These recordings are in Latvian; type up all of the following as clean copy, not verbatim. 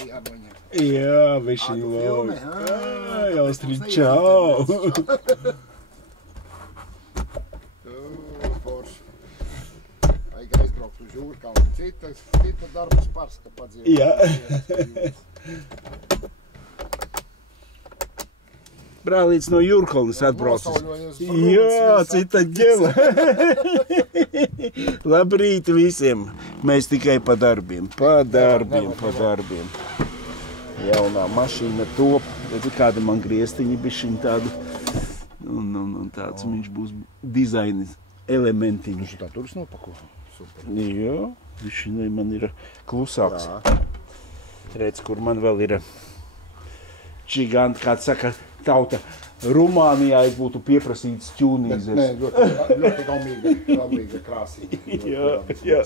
Jā, vešiņi labi. Jaustri, čau! Vajag aizbraukt uz Jūrkalnu. Cita darbas parska padzīvot. Jā. Brālīts no Jūrkalnas atbraucis. Jā, cita ģela. Labrīt visiem. Mēs tikai pa darbiem. Pa darbiem. Jaunā mašīna top. Redzi, kāda man griestiņi bišķiņ tādu. Un tāds viņš būs dizainis elementiņi. Tā turis nopako. Super. Jā, bišķiņ man ir klusāks. Redz, kur man vēl ir čiganti, kāds saka, tauta. Rumānijā es būtu pieprasīts ķūnīzes. Nē, ļoti gaumīga, krāsīga. Jā.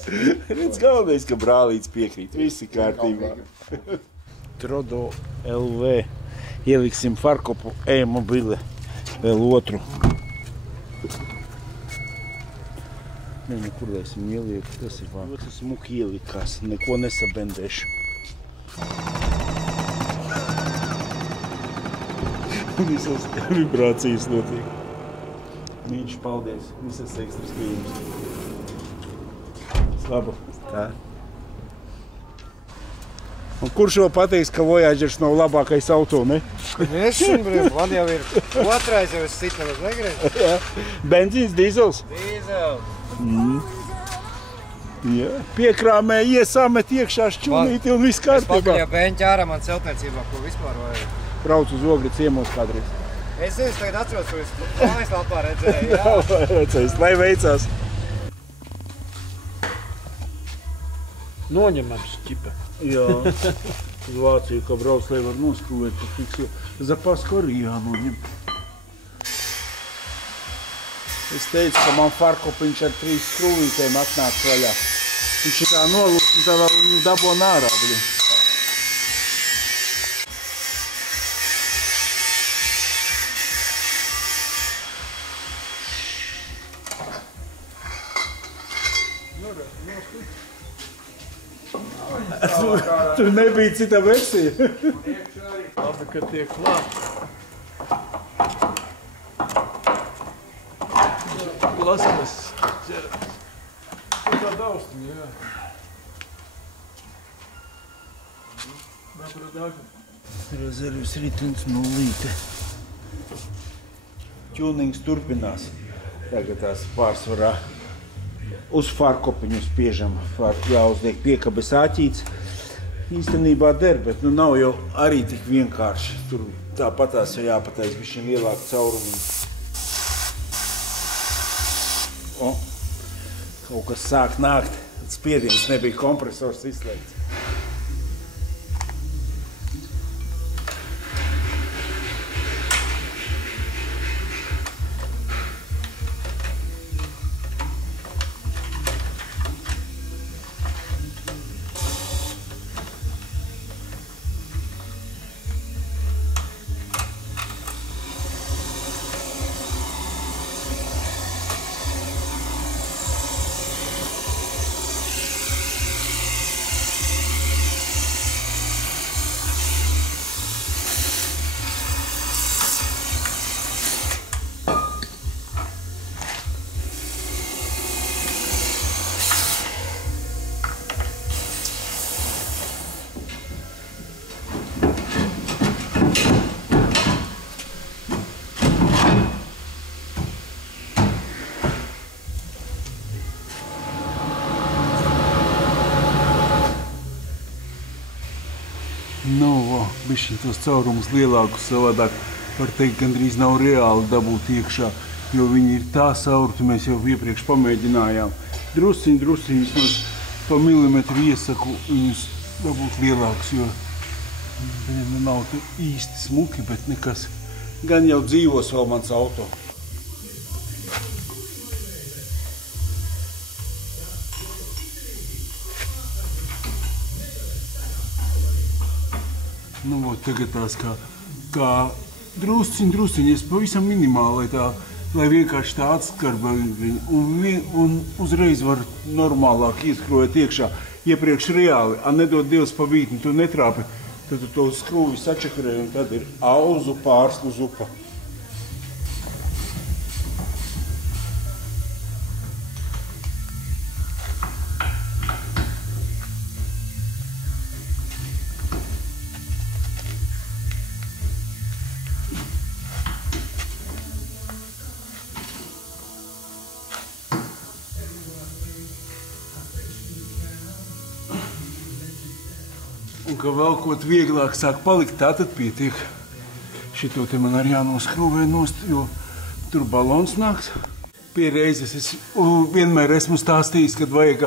Redz, galvenais, ka brālīts piekrīt. Visi kārtībā. Trodo LV. Ieliksim farkopu e-mobile. Vēl otru. Nē, kur lai esam ieliek, tas ir vārds. Tas muki ielikās, neko nesabendēšu. Visas vibrācijas notiek. Mīļš, paldies. Visas ekstras pieejams. Labu. Tā. Un kurš vēl pateiks, ka Voyageris nav labākais auto, ne? Es, man jau ir otrais, jau es citu nemaz negriezu. Benzīns, dīzels? Dīzels. Jā. Piekrāmē iesamet iekšā šķunīti un viss kārtībā. Es pakaļ beņķi ārā man celtniecībā, ko vispār vajag. Brauc uz Ogri ciemos kādreiz. Es tagad atceros, ko es mājaslapā redzēju, jā. Redzējis, lai veicās. Noņemam šķipa. Jā. Uz Vāciju, ka brauc, lai var noskrūvēt, tad fiksu. Zapasku arī jānoņem. Es teicu, ka man farkopiņš ar 3 skrūvītēm atnāks vaļā. Viņš ir tā nolūst un tā vēl viņu dabo nārā. Tur nebija cita versija. Labi, ka tiek klāt. Plasmas ķerams. Tur tā daustiņa, jā. Dabra daga. Rezervis ritins nulīte. Ķūnings turpinās. Tagad tās pārsvarā uz farkopiņu spiežam. Jāuzliek piekabes āķīts. Īstenībā der, bet nu nav jau arī tik vienkārši. Tur tāpatās jau jāpatais bišķiņ lielāku caurumu. O, kaut kas sāk nākt. Spiediens nebija, kompresors izslēgts. Bišķiņ tos caurumus lielākus savādāk, var teikt, gandrīz nav reāli dabūt iekšā, jo viņi ir tā saurti, mēs jau iepriekš pamēģinājām. Drusciņ, vismaz pa milimetru iesaku viņus dabūt lielākus, jo nav īsti smuki, bet nekas. Gan jau dzīvos vēl mans auto. Nu, tagad tās kā drusciņ, es pavisam minimāli, lai vienkārši tā atskarba un uzreiz var normālāk ieskrojot iekšā. Iepriekš reāli, nedod Dievs pa vītni, tu netrāpi Tad tu to skrūvi sačakarēji, un tad ir auzu pārslu zupa. Un, ka vēl kaut vieglāk sāk palikt, tā tad pietiek. Šito te man arī jānoskrūvē nost, jo tur balons nāks. Pie reizes es vienmēr esmu stāstījis, kad vajag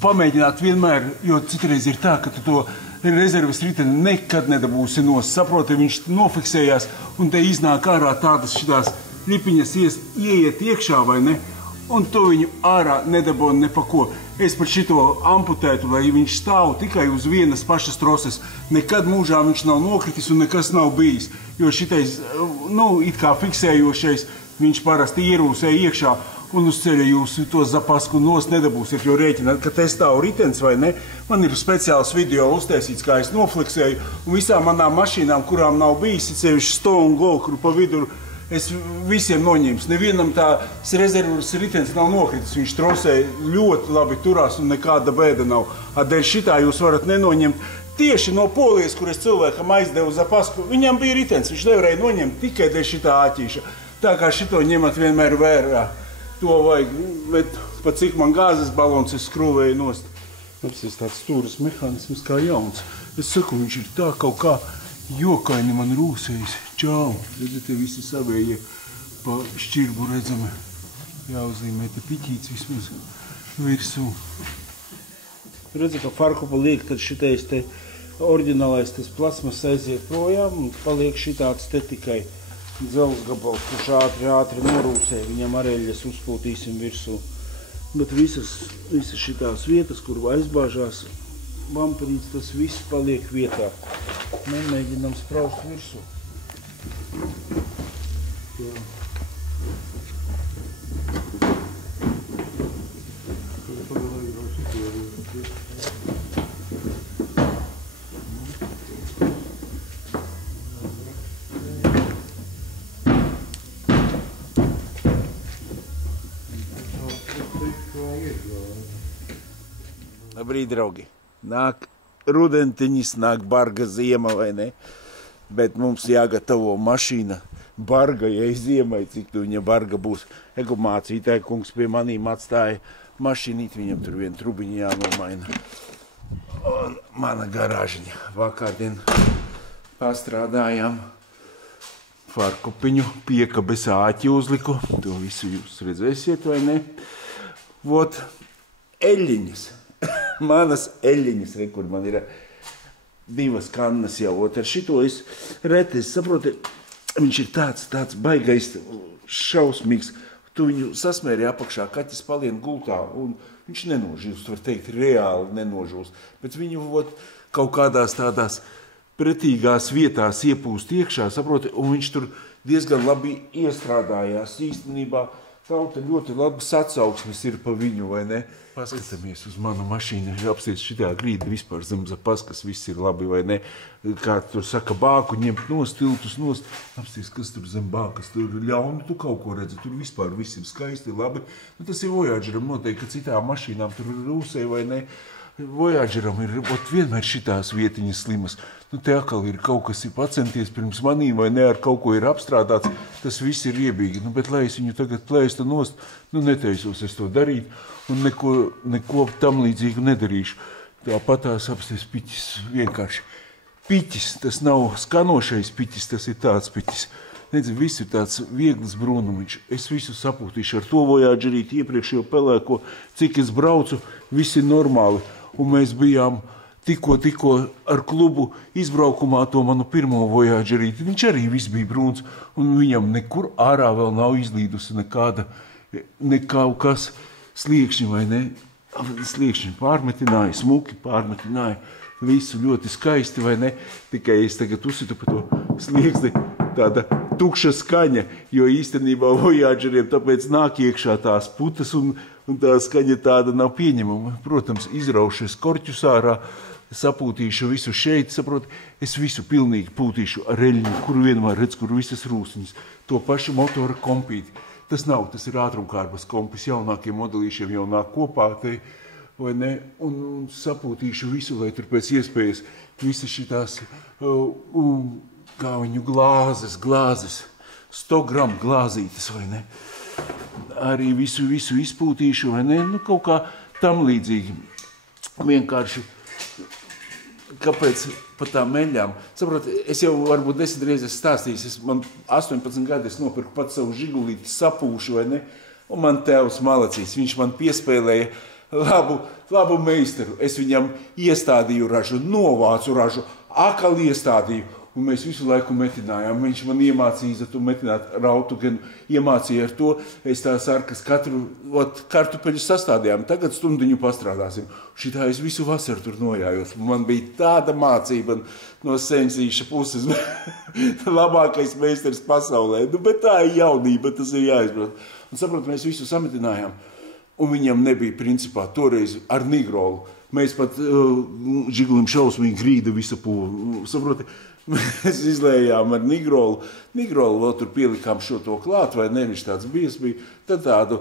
pamēģināt vienmēr, jo citreiz ir tā, ka tu to rezerves riteni nekad nedabūsi nost. Saproti, viņš nofiksējās un te iznāk ārā tādas šitās ripiņas ieiet iekšā, vai ne? Un to viņu ārā nedabūna ne pa ko. Es pat šito amputētu, lai viņš stāv tikai uz vienas pašas troses. Nekad mūžā viņš nav nokritis un nekas nav bijis. Jo šitais, it kā fiksējošais, viņš parasti ierūsē iekšā un uz ceļa jūs to zapasku nost nedabūsiet, jo rēķināt, ka te stāv ritens vai ne. Man ir speciāls video uztaisīts, kā es nofleksēju, un visām manām mašīnām, kurām nav bijis, sevišķi Stone Go, kur pa vidu es visiem noņems. Nevienam tās rezervas ritens nav nokritis. Viņš trosē ļoti labi turās un nekāda bēda nav. Dēļ šitā jūs varat nenoņemt. Tieši no Polijas, kur es cilvēkam aizdevu zapasku, viņam bija ritens. Viņš nevarēja noņemt tikai dēļ šitā āķīša. Tā kā šito ņemat vienmēr vērā. To vajag, bet pat cik man gāzes balons es skrūvēju nost. Apsies tāds stūras mehānisms kā jauns. Es saku, viņš ir tā kaut kā jokaini man rūsējis. Čau, redziet, te visi savējie pa šķirbu redzami. Jāuzlīmē te piķīts vismaz virsū. Redzi, ka farku paliek, tad šitais te oriģinālais tas plasmas aiziet projām un paliek šitāds te tikai dzels gabals, kurš ātri norūsē. Viņam areļas uzpūtīsim virsū. Bet visas šitās vietas, kur aizbāžās bamperīts, tas viss paliek vietā. Nemēģinām spraust virsū. Labrīt, draugi! Nāk rudentiņas, nāk barga ziema, vai ne? Bet mums jāgatavo mašīna bargajai ziemai, cik tu viņa barga būs. Egu mācītāji kungs pie manīm atstāja mašīnīt, viņam tur viena trubiņa jānomaina. Un mana garāžiņa. Vakardien pastrādājām farkupiņu, piekabes āķi uzliku. To visu jūs redzēsiet, vai ne? Vot, eļļiņas. Manas eļļiņas, kur man ir divas kannas jau, ar šito es reti, es saprotu, viņš ir tāds baigais, šausmīgs, tu viņu sasmēri apakšā, kaķis palien gultā, un viņš nenožūst, var teikt, reāli nenožūst, bet viņu kaut kādās tādās pretīgās vietās iepūst iekšā, saproti, un viņš tur diezgan labi iestrādājās īstenībā. Tauta ļoti labas atsauksmes ir pa viņu, vai ne? Paskatāmies uz manu mašīnu, apsties šitā grīda vispār zem zapaskas, viss ir labi, vai ne? Kā tur saka, bāku ņemt nost, tiltus nost. Apsties, kas tur zem bākas, tur ļauni, tu kaut ko redzi, tur vispār viss ir skaisti, labi. Nu, tas ir Voyageram noteikti, ka citām mašīnām tur rūsē, vai ne? Voyageram ir vienmēr šitās vietiņas slimas. Nu, te atkal ir kaut kas ir pacenties pirms manīm, vai ne, ar kaut ko ir apstrādāts, tas viss ir iebīgi. Nu, bet lai es viņu tagad plēstu nost, nu, neteisos es to darīt, un neko tam līdzīgu nedarīšu. Tāpat tās apsties piķis, vienkārši piķis, tas nav skanošais piķis, tas ir tāds piķis. Nedzi, viss ir tāds viegls brūnumiņš. Es visu sapūtīšu ar to Voyagerīt iepriekšējo pelēko, cik es braucu, viss ir normāli. Un mēs bijām tikko ar klubu izbraukumā to manu pirmo Voyagerīti. Viņš arī viss bija brūns, un viņam nekur ārā vēl nav izlīdusi nekkaut kas sliekšņi, vai ne? Sliekšņi pārmetināja, smuki pārmetināja, visu ļoti skaisti, vai ne? Tikai es tagad uzsitu pa to slieksni, tāda tukša skaņa, jo īstenībā Voyageriem tāpēc nāk iekšā tās putas un tā skaņa tāda nav pieņemama. Protams, izraušies korķus ārā, sapūtīšu visu šeit, saproti, es visu pilnīgi pūtīšu ar eļņu, kur vienmēr redz, kur visas rūsņas, to pašu motora kompīti. Tas nav, tas ir ātrumkārbas kompis, jaunākiem modelīšiem jau nāk kopā, te, vai ne, un sapūtīšu visu, lai tur pēc iespējas visas šitās, kā viņu glāzes, 100 gramu glāzītes, vai ne, arī visu izpūtīšu, vai ne, nu kaut kā tam līdzīgi, vienkārši, kāpēc par tām meļām? Saprot, es jau varbūt 10 reizes stāstījis, man 18 gadi es nopirku pats savu žigulīti, sapūšu, vai ne? Un man tēvs malacīs, viņš man piespēlēja labu meistaru. Es viņam iestādīju ražu, novācu ražu, akal iestādīju, un mēs visu laiku metinājām. Viņš man iemācīja to metināt rautu, gan iemācīja ar to, es tās arkas katru kartupeļu sastādījām, tagad stundiņu pastrādāsim. Šitā es visu vasaru tur nojājos. Man bija tāda mācība no sensīša puses, labākais meistars pasaulē. Nu, bet tā ir jaunība, tas ir jāizprot. Un saprot, mēs visu sametinājām, un viņam nebija principā toreiz ar nigrolu. Mēs pat žigulim šausmīgi grīda visapū, saproti, mēs izlējām ar nigrolu. Nigrolu vēl tur pielikām šo to klāt, vai ne, viņš tāds bies bija. Tad tādu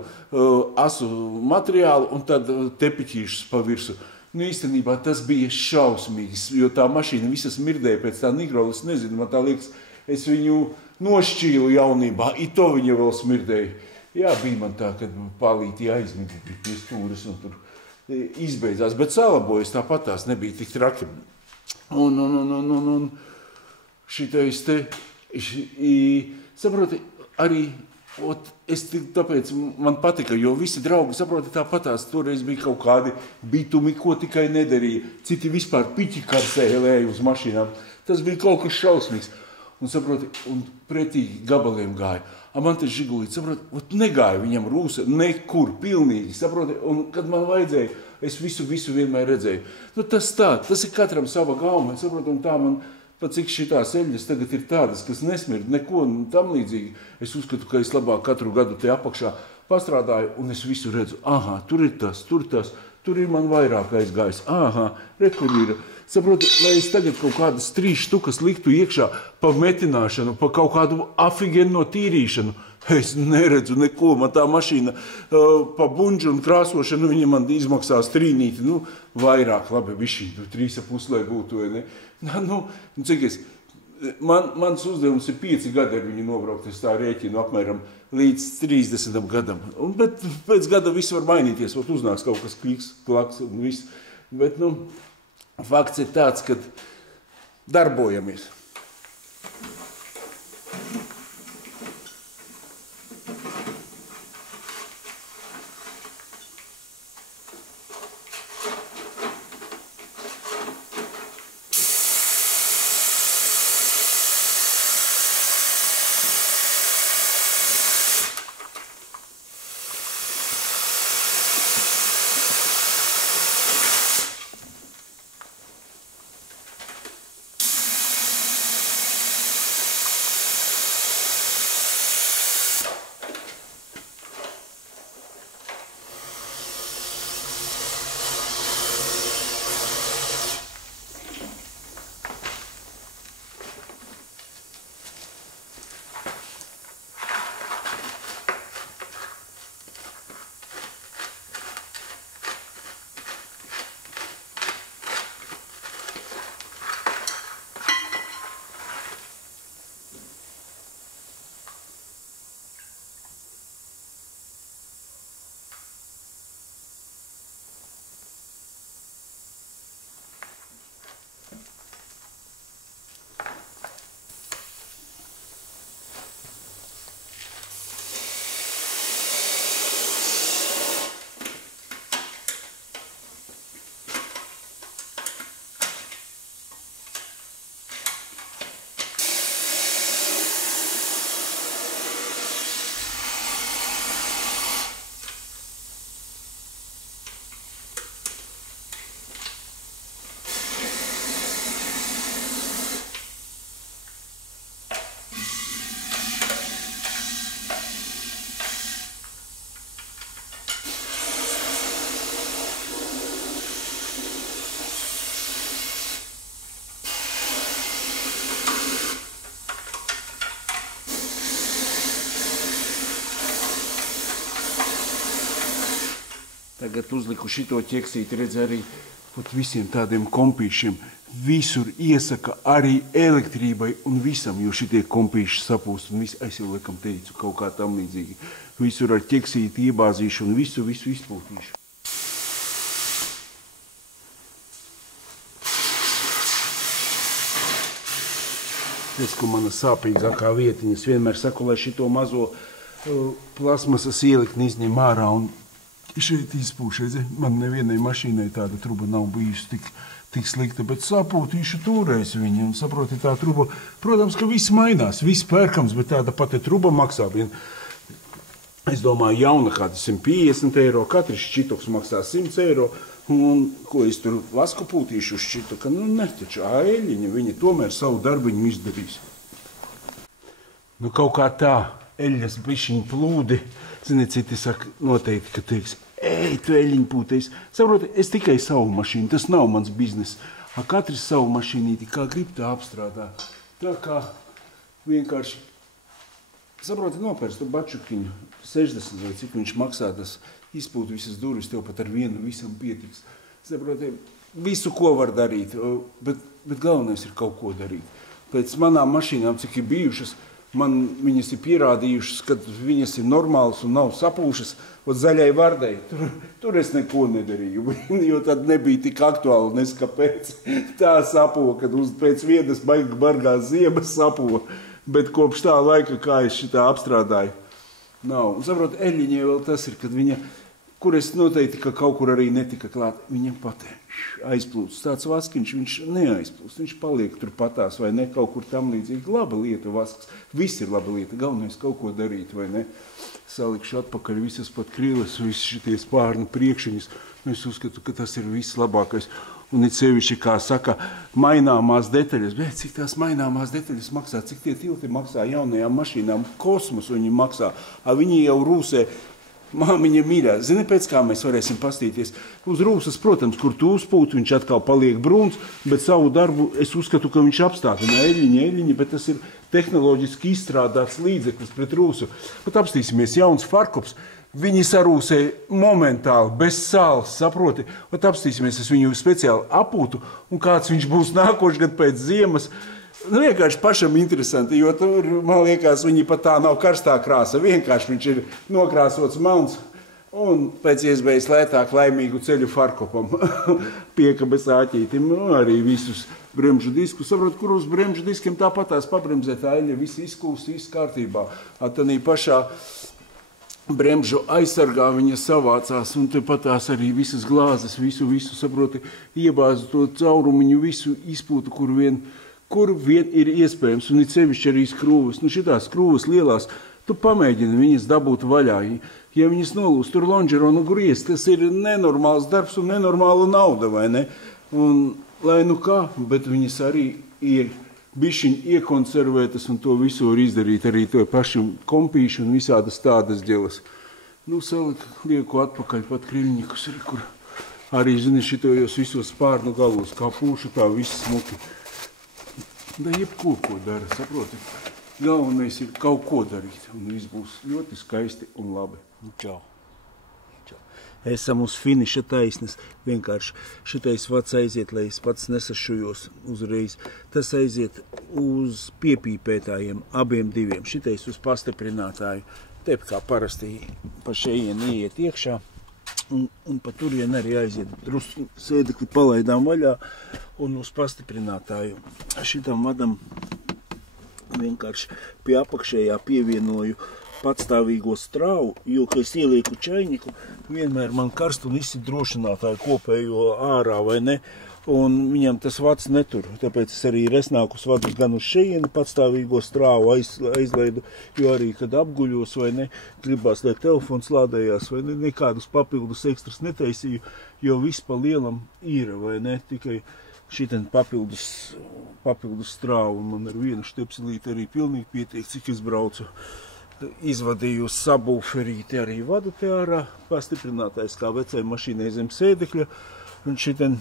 asu materiālu un tad tepiķīšus pa virsu. Nu, īstenībā tas bija šausmīgs, jo tā mašīna visas mirdēja pēc tā nigrola. Es nezinu, man tā liekas, es viņu nošķīlu jaunībā, i to viņa vēl smirdēja. Jā, bija man tā, kad palīti aizmīgi pie stūres un tur izbeidzās, bet salabojas tāpat tās nebija tik traki. Un šitais te, saproti, arī, es tāpēc man patika, jo visi draugi, saproti, tāpatās toreiz bija kaut kādi bitumi, ko tikai nedarīja. Citi vispār piķi karsēja uz mašīnām. Tas bija kaut kas šausmīgs. Un, saproti, un pretīgi gabaliem gāja. A man tas žigulīts, saproti, negāja viņam rūsa nekur, pilnīgi, saproti, un kad man vajadzēja, es visu vienmēr redzēju. Nu, tas ir katram sava gauma, saproti, un tā man, pat cik šitās eļļas tagad ir tādas, kas nesmird, neko tam līdzīgi. Es uzskatu, ka es labāk katru gadu te apakšā pastrādāju, un es visu redzu, aha, tur ir tas, tur ir man vairāk aizgājis, aha, re, kur ir. Saproti, lai es tagad kaut kādas 3 štukas liktu iekšā pa metināšanu, pa kaut kādu afigenu tīrīšanu. Es neredzu neko, man tā mašīna pa bunģu un krāsošanu, viņa man izmaksās trīnīti, nu, vairāk, labi, višķi, 3,5, lai būtu, vai ne? Nu, cik es, mans uzdevums ir 5 gadi ar viņu nobraukt, es tā rēķinu apmēram līdz 30 gadam. Bet pēc gada viss var mainīties, uznāks kaut kas kliks, klaks un viss. Bet, nu, fakts ir tāds, ka darbojamies. tagad uzliku šito ķeksīti, redz arī pat visiem tādiem kompīšiem. Visur iesaka arī elektrībai un visam, jo šitie kompīši sapūst un viss, es jau laikam teicu, kaut kā tam līdzīgi. Visur ar ķeksīti iebāzīšu un visu izpūtīšu. Tas, ko mana sāpīgākā vietiņa, es vienmēr saku, lai šito mazo plasmasas ielikni izņem ārā un šeit izpūš. Man nevienai mašīnai tāda truba nav bijusi tik slikta, bet sapūtīšu toreiz viņu un saproti tā truba. Protams, ka viss mainās, viss pērkams, bet tāda pati truba maksā. Es domāju, jauna kāda 150 eiro, katrs šķitoks maksā 100 eiro. Un ko es tur vasku pūtīšu uz šķitu, ka ne, taču ēļiņa, viņa tomēr savu darbiņu izdarīs. Nu kaut kā tā, eļļas bišķiņ plūdi, ziniet, citi saka noteikti, ka teiks, ej, tu eļļiņ pūtējis. Saproti, es tikai savu mašīnu, tas nav mans biznes. Katrs savu mašīnīti, kā grib tā apstrādā. Tā kā vienkārši, saproti, nopērst tu bačukiņu, 60 vai cik viņš maksā tas, izpūt visas durvis, tev pat ar vienu visam pietiks. Saproti, visu, ko var darīt, bet galvenais ir kaut ko darīt. Pēc manām mašīnām, cik ir bijušas, man viņas ir pierādījušas, ka viņas ir normālas un nav sapūšas, zaļai vardai. Tur es neko nedarīju, jo tad nebija tik aktuāli, nes kāpēc. Tā sapūva, kad pēc vienas bargās ziemas sapūva, bet kopš tā laika, kā es šitā apstrādāju, nav. Un saprot, eļļiņai vēl tas ir, kad viņa, kur es noteikti, ka kaut kur arī netika klāt, viņa patē aizplūst. Tāds vaskiņš, viņš neaizplūst, viņš paliek tur patās vai ne, kaut kur tam līdzīgi. Laba lieta vasks, viss ir laba lieta, galvenais kaut ko darīt vai ne. Salikšu atpakaļ visas pat kriles, visas šitie spārnu priekšiņas. Es uzskatu, ka tas ir viss labākais. Un it sevišķi, kā saka, maināmās detaļas. Bet cik tās maināmās detaļas maksā, cik tie tilti maksā jaunajām mašīnām, kosmosu viņi maksā. Viņi jau rūsē, māmiņa mīļā. Zini, pēc kā mēs varēsim pastīties? Uz rūsas, protams, kur tu uzpūti, viņš atkal paliek brūns, bet savu darbu es uzskatu, ka viņš apstātina eļļiņa, bet tas ir tehnoloģiski izstrādāts līdzeklis pret rūsu. Pat apstīsimies, jauns farkops. Viņi sarūsē momentāli, bez sāls, saproti. Pat apstīsimies, es viņu speciāli apūtu, un kāds viņš būs nākošgad pēc ziemas. Nu, vienkārši pašam interesanti, jo tur, man liekas, viņi pat tā nav karstā krāsa. Vienkārši viņš ir nokrāsots melns un pēc iespējas lētāk laimīgu ceļu farkopam. Piekabes āķītim, arī visus bremžu diskus. Saprot, kur uz bremžu diskiem tāpatās pabremzē tā eļļa, viss izkūst, viss kārtībā. Tanī pašā bremžu aizsargā viņa savācās, un te patās arī visas glāzes, visu, saproti, iebāzu to caurumiņu, visu izpūtu, kur vien ir iespējams, un it sevišķi arī skrūves. Nu, šitās skrūves lielās, tu pamēģini viņas dabūt vaļā. Ja viņas nolūst tur lonžeronu griezt, tas ir nenormāls darbs un nenormāla nauda, vai ne? Un, lai nu kā, bet viņas arī ir bišķiņ iekonservētas un to visu var izdarīt arī to pašu kompīšu un visādas tādas ģelas. Nu, lieku atpakaļ pat kriļņikus, kur arī, zini, šitojos visos spārnu galos, kā pūšu tā viss smuki. Da jebko, ko dara, saproti? Galvenais ir kaut ko darīt, un viss būs ļoti skaisti un labi. Čau. Esam uz finiša taisnes, vienkārši šitais vats aiziet, lai es pats nesašujos uzreiz. Tas aiziet uz piepīpētājiem, abiem diviem. Šitais uz pastiprinātāju, te kā parasti pa šeien ieiet iekšā, un pa turien arī aiziet. Drusku sēdekli palaidām vaļā un uz pastiprinātāju. Šitam vadam vienkārši pie apakšējā pievienoju patstāvīgo strāvu, jo, kad es ielieku čainiku, vienmēr man karstu un izsit drošinātāju kopējo ārā, vai ne? Un viņam tas vats netur. Tāpēc es arī resnākus vadus gan uz šejienu patstāvīgo strāvu aizlaidu, jo arī, kad apguļos, vai ne, gribās, lai telefons lādējās, vai ne, nekādus papildus ekstras netaisīju, jo viss pa lielam ir, vai ne, tikai šitien papildus strāvu, un man ar vienu štepselīti arī pilnīgi pietiek, cik es braucu. Izvadīju uz sabūferīti, arī vadu te ārā, pastiprinātājs kā vecai mašīnai zem sēdekļa, un šitien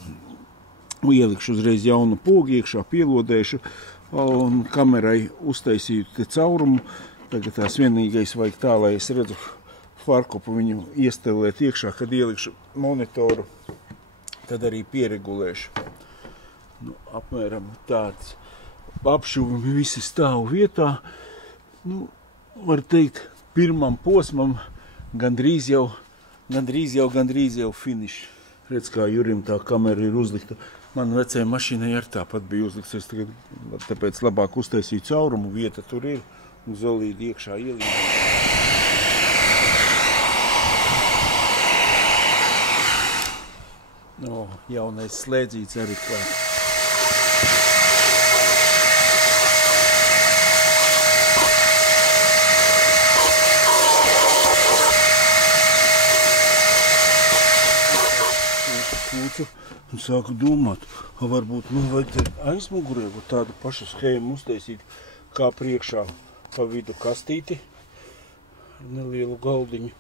ielikšu uzreiz jaunu pogu iekšā, pielodēšu, un kamerai uztaisīju te caurumu. Tagad tās vienīgais vajag tā, lai es redzu fārkopu viņu iestelēt iekšā, kad ielikšu monitoru, tad arī pieregulēšu. Nu, apmēram tāds apšuvumi visi stāv vietā. Nu, var teikt, pirmam posmam gandrīz jau finišs. Redz, kā Jurim tā kamera ir uzlikta. Man vecajai mašīnai ar tāpat bija uzlikts. Es tagad tāpēc labāk uztaisīju caurumu. Vieta tur ir un zolīdi iekšā ielīd. No, jaunais slēdzīts arī klāt. Un sāku domāt, varbūt vajag te aizmugurē tādu pašu schēmu uztaisīt, kā priekšā pa vidu kastīti ar nelielu galdiņu.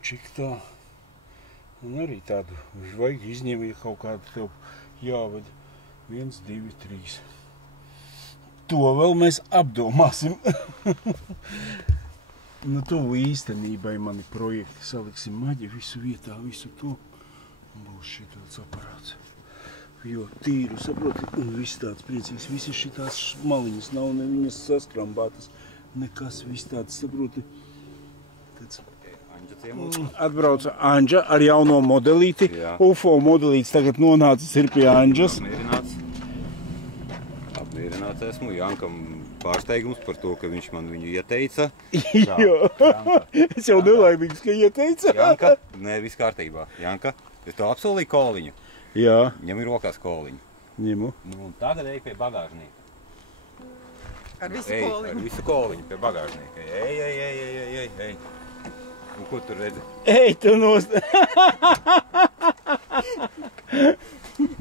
Čik tā. Un arī tādu vajag izņem, ja kaut kādu tev jāved. 1, 2, 3. To vēl mēs apdomāsim. Nu, to īstenībai mani projekti saliksim maģi visu vietā, visu to. Un būs šitāds aparāts. Jo tīru, saproti, un viss tāds priecīgs. Visi šitās maliņas nav ne viņas saskrambātas. Nekas, viss tāds, saproti. Tāds. Atbrauca Anģa ar jauno modelīti. Jā. UFO modelītis tagad nonācis ir pie Anģas. Apmierināts esmu. Jankam pārsteigums par to, ka viņš man viņu ieteica. Jā, es jau nelaimīgs, ka ieteica. Janka, nē, viss kārtībā. Janka, es to apsolīju koliņu. Jā. Ņem ir rokās koliņu. Ņemu. Nu, un tagad ej pie bagāžnieka. Ar visu koliņu? Ar visu koliņu pie bagāžnieka. Ej. Un ko tu redzi? Ej, tu nost!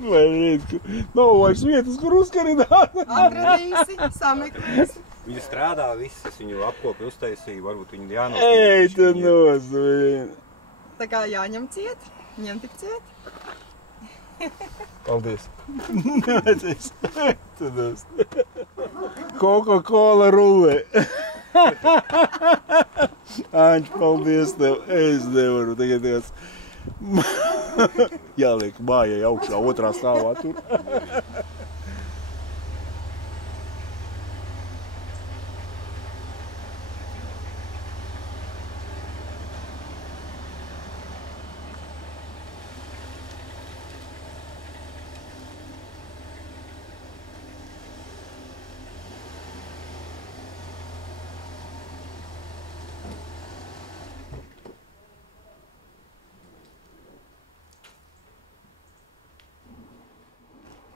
Vai redz, nav vairs vietas, kur uzkarināt. Atradīsi, sameklēsi. Viņa strādā viss, es viņu apkopi uztaisīju, varbūt viņu jānospīd. Ej, tu nost! Tā kā jāņem ciet, ņem tik ciet. Paldies. Nevajadzēs. Tu nost. Coca-Cola rullē. Anģ, paldies tev. Es nevaru tagad tās. Jāliek mājai augšā, otrā stāvā tur.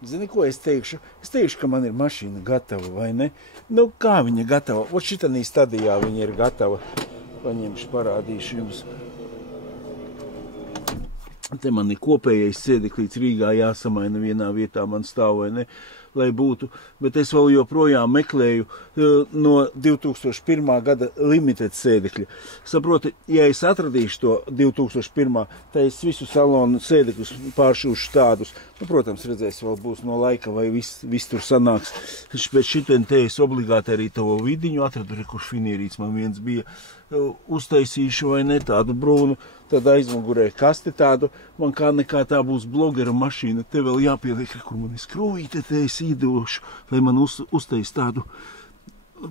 Zini, ko es teikšu? Es teikšu, ka man ir mašīna gatava, vai ne? Nu, kā viņa gatava? Ot šitanī stadijā viņa ir gatava. Paņemšu, parādīšu jums. Te man ir kopējais sēdeklīts Rīgā jāsamaina vienā vietā man stāv, vai ne? Lai būtu, bet es vēl joprojām meklēju no 2001. gada limited sēdekļa. Saproti, ja es atradīšu to 2001. tad es visu salonu sēdekļus pāršūšu tādus. Nu, protams, redzēs, vēl būs no laika, vai viss tur sanāks. Pēc šitien te es obligāti arī tavu vidiņu atradu, kurš finierīts man viens bija. Uztaisīšu vai ne tādu brūnu, tad aizmugurē kasti tādu, man kā nekā tā būs blogera mašīna, te vēl jāpieliek, kur man ir skrūvīte, te es iedošu, lai man uztais tādu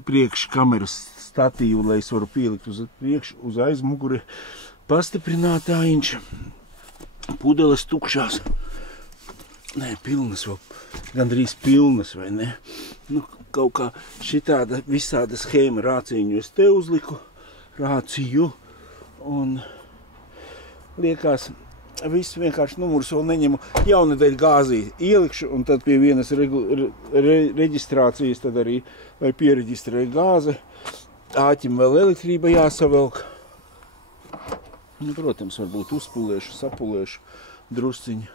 priekškameras statīvu, lai es varu pielikt uz priekšu, uz aizmugurē, pastiprinātājiņš, pudeles tukšās, nē, pilnas vēl, gandrīz pilnas, vai ne, nu, kaut kā šitāda visāda schēma rācīņu es te uzliku, rāciju, un liekas, viss vienkārši numurus vēl neņemu, jaunadēļ gāzī ielikšu, un tad pie vienas reģistrācijas tad arī, lai piereģistrē gāze, āķim vēl elektrība jāsavelk. Nu, protams, varbūt uzpulēšu, sapulēšu drusciņu.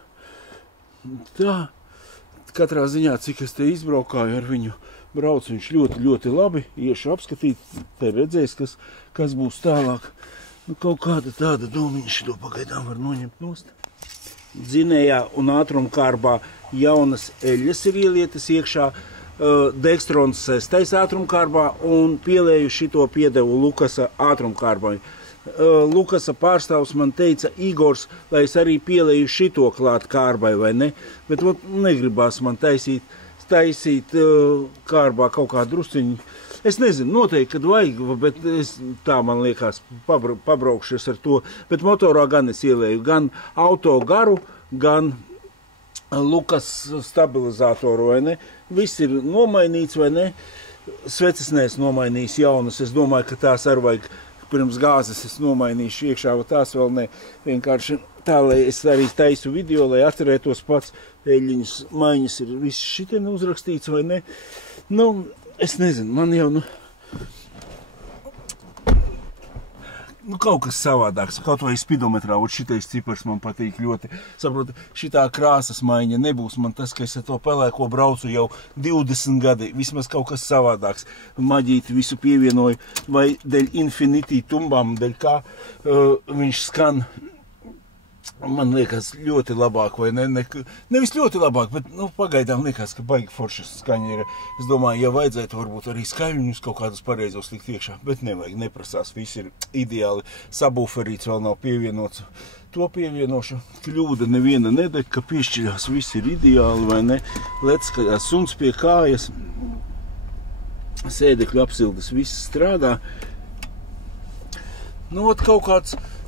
Tā, katrā ziņā, cik es te izbraukāju ar viņu, braucu viņš ļoti, ļoti labi, iešu apskatīt, te redzēs, kas būs tālāk. Nu, kaut kāda tāda domiņa šito pagaidām var noņemt nost. Dzinējā un ātrumkārbā jaunas eļļas ir ielietas iekšā, Dekstrons 6. ātrumkārbā un pielēju šito piedevu Lukasa ātrumkārbai. Lukasa pārstāvs man teica, Igors, lai es arī pielēju šito klāt kārbai, vai ne? Bet negribās man taisīt kārbā kaut kā drusciņu. Es nezinu, noteikti, kad vajag, bet tā man liekas pabraukšies ar to. Bet motorā gan es ielēju gan auto garu, gan Lukas stabilizātoru, vai ne? Viss ir nomainīts, vai ne? Sveces neesmu nomainījis jaunas. Es domāju, ka tās arī vajag pirms gāzes es nomainīšu iekšā, vai tās vēl ne. Vienkārši tā, lai es arī taisu video, lai atcerētos pats eļļiņas maiņas ir viss šitien uzrakstīts, vai ne? Nu, es nezinu, man jau, kaut kas savādāks, kaut vai spidometrā, šitais cipars man patīk ļoti. Saproti, šitā krāsas maiņa nebūs man tas, ka es ar to pelēko braucu jau 20 gadi, vismaz kaut kas savādāks. Maģīti visu pievienoju, vai dēļ Infinity tumbām, dēļ kā viņš skan, man liekas, ļoti labāk, vai ne? Nevis ļoti labāk, bet pagaidām liekas, ka baigi foršas skaņa ir. Es domāju, ja vajadzētu varbūt arī skaļuņus kaut kādus pareizos likt iekšā, bet nevajag, neprasās, viss ir ideāli. Sabūferīts vēl nav pievienots. To pievienošu. Kļūda neviena nedeg, ka piešķiļās, viss ir ideāli, vai ne? Lec, kā suns pie kājas, sēdekļu apsildes, viss strādā.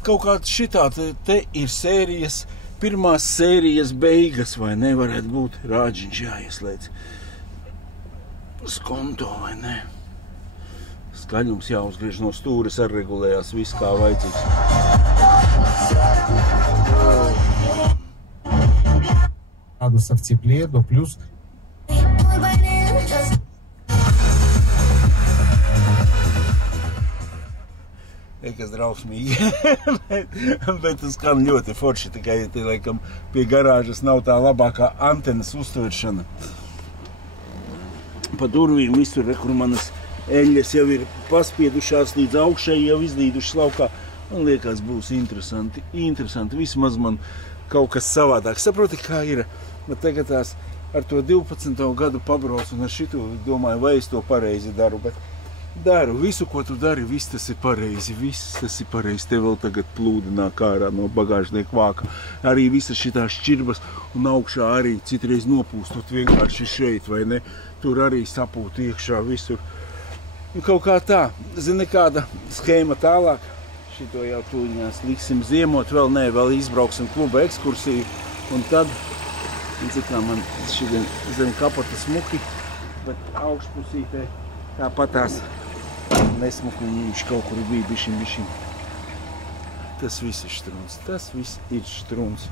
Kaut kāds šitā te ir sērijas, pirmās sērijas beigas, vai nevarētu būt rāģiņš jāieslēdz. Skonto, vai ne? Skaļums jāuzgriež no stūres, arī regulējās viss kā vajadzīgs. Градусов теплее до плюс. Kas drausmīgi, bet tas skan ļoti forši, tikai te, laikam, pie garāžas nav tā labākā antenas uztveršana. Pa durvīm visur, kur manas eļļas jau ir paspiedušās līdz augšai, jau izlīdušas laukā. Man liekas, būs interesanti, vismaz man kaut kas savādāk. Saproti, kā ir, bet tagad tās ar to 12. gadu pabrauc un ar šitu domāju, vai es to pareizi daru, bet daru visu, ko tu dari, viss tas ir pareizi, Te vēl tagad plūdināk ārā no bagāžnieka vāka. Arī visas šitās šķirbas un augšā arī citreiz nopūstot vienkārši šeit, vai ne? Tur arī sapūt iekšā visur. Un kaut kā tā, zini, kāda skēma tālāk. Šito jau tūņās liksim ziemot, vēl izbrauksim kluba ekskursiju. Un tad, kā man šodien zem kapata smuki, bet augšpusītē tāpatās nesmukuņš kaut kur bija bišķiņ. Tas viss ir štruns.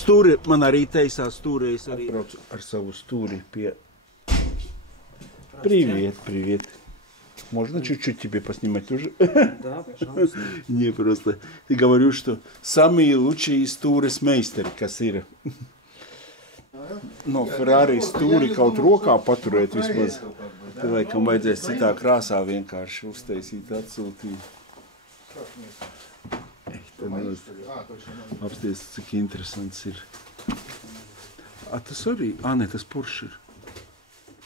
Stūri man arī taisās, stūrējas arī. Atbraucu ar savu stūri pie... Привет. Можно чуть-чуть тебе поснимать тоже? Да, пожалуйста. Не, просто ты говорю, что самые лучшие стūres meistari, kas ir. No Ferrari stūri kaut rokā paturēt vismaz. Te laikam vajadzēs citā krāsā vienkārši uztaisīt, atsūtīt. Apsties, cik interesants ir. Tas arī, ne, tas Porsche ir.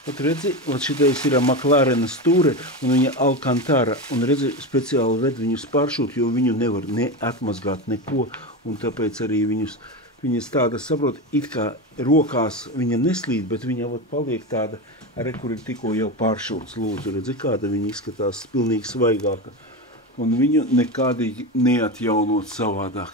Ot redzi, šitais ir McLarena stūre un viņa Alcantara. Un redzi, speciāli ved viņus pāršūt, jo viņu nevar ne atmazgāt neko. Un tāpēc arī viņas tādas, saprot, it kā rokās viņa neslīd, bet viņa paliek tāda, kur ir tikko jau pāršūts. Lūdzu, redzi, kāda viņa izskatās pilnīgi svaigāka. Un viņu nekādīgi neatjaunot savādāk.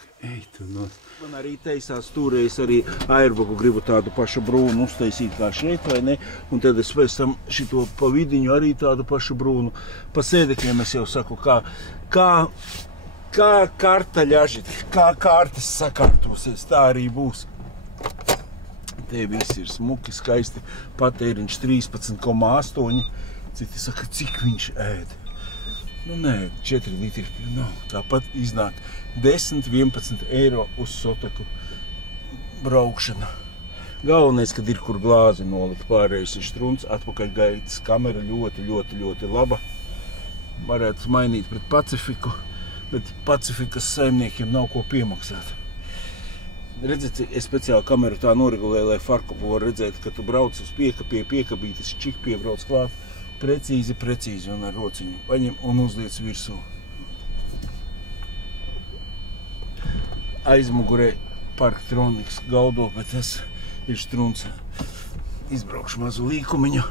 Man arī taisās stūrējas arī airbagu, gribu tādu pašu brūnu uztaisīt kā šeit, vai ne? Un tad es pēc tam šito pa vidiņu arī tādu pašu brūnu. Pa sēdekļiem es jau saku, kā kartaļaži, kā kārtas sakārtosies, tā arī būs. Te viss ir smuki, skaisti, patēriņš 13,8. Citi saka, cik viņš ēd. Nē, 4 litri, tāpat iznāk 10–11 eiro uz sotaku braukšana. Galvenais, kad ir kur glāzi nolikt, pārējais ir štruns, atpakaļgaitas kamera ļoti laba. Varētu mainīt pret Pacifiku, bet Pacifikas saimniekiem nav ko piemaksāt. redziet, es speciāli kameru tā noregulēju, lai farkopu var redzēt, ka tu brauc uz piekabītes, čik piebrauc klāt, precīzi, un ar rociņu paņem un uzliec virsū. Aizmugurē Parktroniks gaudo, bet tas ir štruns. Izbraukšu mazu līkumiņu.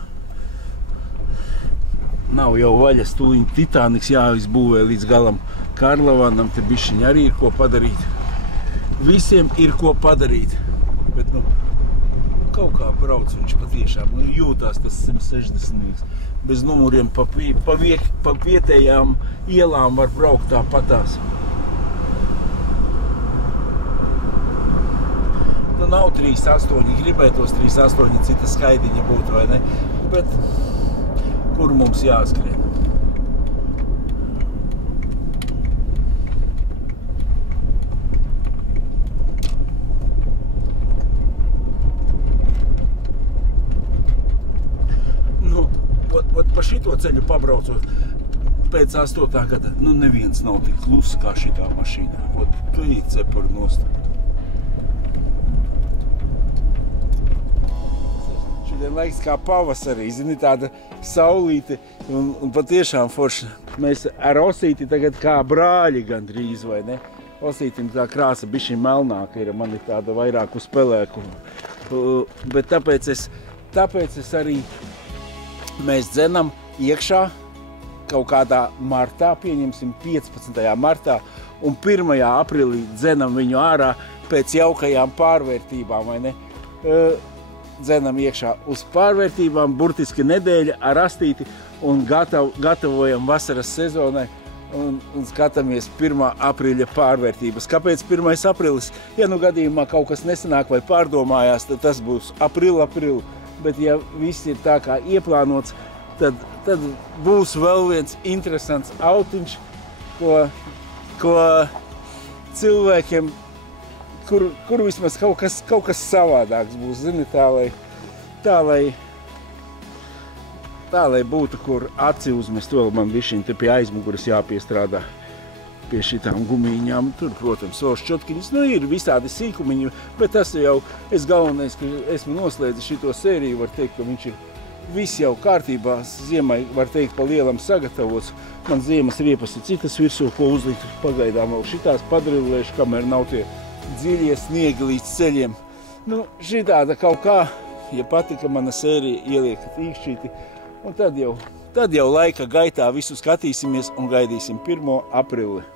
Nav jau vaļas, tūliņ Titaniks jāizbūvē līdz galam. Karlavanam te bišķiņ arī ir ko padarīt. Visiem ir ko padarīt, bet kaut kā brauc viņš patiešām, jūtās tas 160. Bez numuriem pa vietējām ielām var braukt tāpatās. Nav 3.8, gribētos 3.8 cita skaidiņa būtu, vai ne? Bet kur mums jāskrien? Pa šito ceļu pabraucot pēc 8. gada, neviens nav tik kluss kā šitā mašīnā. Tu īt cepuri nost. Šodien laiks kā pavasarī, zini, tāda saulīte un patiešām forša. Mēs ar Osīti tagad kā brāļi gandrīz, vai ne? Osītim tā krāsa bišķi melnāka ir, man ir tāda vairāk uz pelēku. Bet tāpēc es arī mēs dzenam iekšā kaut kādā martā, pieņemsim 15. martā, un 1. aprīlī dzenam viņu ārā pēc jaukajām pārvērtībām, vai ne? Dzenam iekšā uz pārvērtībām, burtiski nedēļa ar Astīti, un gatavojam vasaras sezonai, un skatāmies 1. aprīļa pārvērtības. Kāpēc 1. aprīlis? Ja gadījumā kaut kas nesanāk vai pārdomājās, tad tas būs aprīl. Bet ja viss ir tā kā ieplānots, tad būs vēl viens interesants autiņš, ko cilvēkiem, kur vismaz kaut kas savādāks būs, zini, tā lai būtu, kur aci uzmest, vēl man višķiņ te pie aizmuguras jāpiestrādā pie šitām gumīņām. Tur, protams, vēl šķotkiņas, ir visādi sīkumiņi, bet tas jau, es galvenais, ka esmu noslēdzis šito sēriju, var teikt, ka viņš ir viss jau kārtībā, ziemai, var teikt, pa lielam sagatavots. Man ziemas riepas ir citas virsū, ko uzlikt pagaidām vēl šitās padrillēšu, kamēr nav tie dziļie sniegi līdz ceļiem. Šitāda kaut kā, ja patika mana sērija, ieliekat īkšķīti, un tad jau laika gaitā visu skatīsimies un gaidīsim 1. aprili.